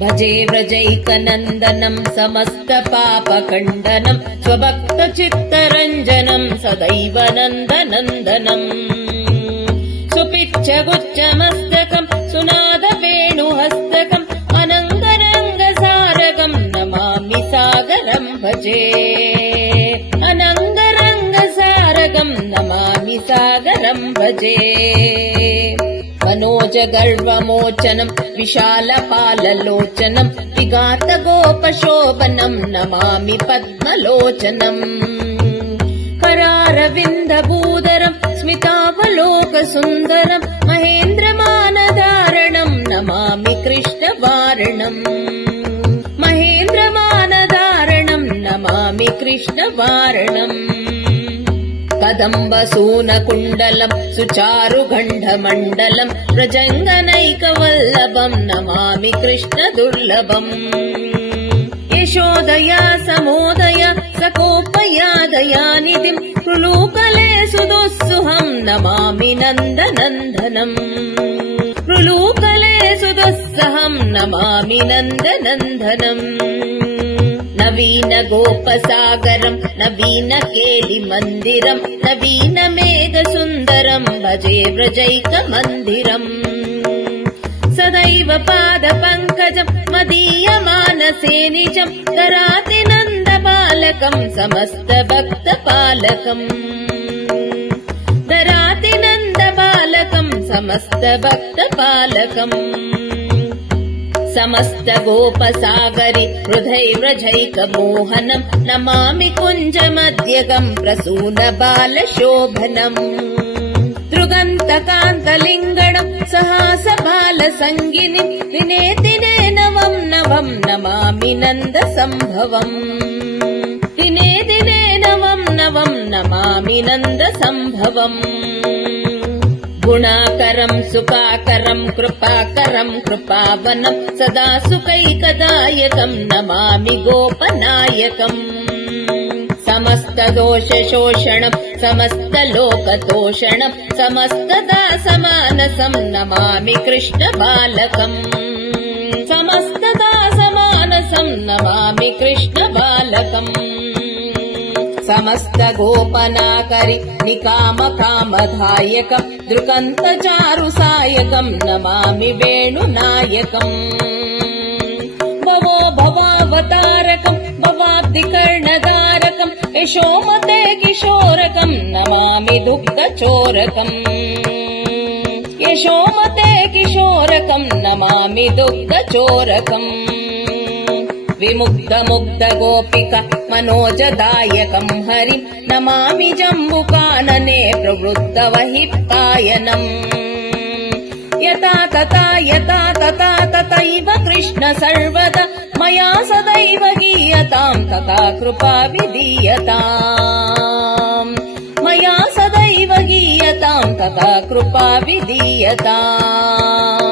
भजे व्रजैकनन्दनम् समस्तपापखण्डनम् स्वभक्तचित्तरञ्जनम् सदैव नन्दनन्दनम् सुपिच्छगुच्छमस्तकम् सुनादवेणुहस्तकम् अनङ्गरङ्गसारगम् नमामि सागरम् भजे अनङ्गरङ्गसारगम् नमामि सागरम् भजे मनोजगर्वमोचनम् विशालपाललोचनम् विगातगोपशोभनम् नमामि पद्मलोचनम् करारविन्दभूधरम् स्मितावलोकसुन्दरम् महेन्द्रमानधारणम् नमामि कृष्णवारणम् महेन्द्रमानधारणम् नमामि कृष्णवारणम् कदम्बसूनकुण्डलम् सुचारुगण्डमण्डलम् व्रजङ्गनैकवल्लभम् नमामि कृष्णदुर्लभम् यशोदया समोदया सकोपया दयानिधिम् रुलूकले सुदुःसुहम् नमामि नन्दनन्दनम् रुलूकले सुदुःसहम् नमामि नन्दनन्दनम् नवीन गोपसागरम् नवीन केलिमन्दिरम् नवीन मेघसुन्दरम् भजे व्रजैकमन्दिरम् सदैव पादपङ्कजम् मदीयमानसे निजम् दराति नन्दबालकम् समस्तभक्तपालकम् दराति नन्दबालकम् समस्तभक्तपालकम् समस्तगोपसागरि हृदयव्रजैकमोहनम् नमामि कुञ्जमध्यगम् प्रसूनबालशोभनम् दृगन्तकान्तलिङ्गणम् सहासबालसङ्गिनिम् दिने दिने नवम् नवम् नमामि नन्दसम्भवम् दिने दिने नवम् नवम् नमामि नन्दसम्भवम् गुणाकरम् सुखाकरम् कृपाकरम् कृपावनम् सदा सुखैकदायकम् नमामि गोपनायकम् समस्तदोषशोषणम् समस्तलोकतोषणम् समस्तदासमानसम् नमामि कृष्णबालकम् समस्तदासमानसम् नमामि कृष्णबालकम् समस्तगोपनाकरि निकामकामधायकम् दृकन्तचारुसायकम् नमामि वेणुनायकम् भवो भवावतारकम् भवाब्धिकर्णधारकम् यशोमते किशोरकम् नमामि दुग्धचोरकम् यशोमते किशोरकम् नमामि दुग्धचोरकम् विमुग्धमुग्धगोपिका मनोजदायकम् हरिम् नमामि जम्बुकानने प्रवृत्तवहिपायनम् यथा तथा तथैव कृष्ण सर्वदा मया सदैव गीयताम् तथा कृपा विधीयताम् मया सदैव गीयताम् तथा कृपा विधीयताम्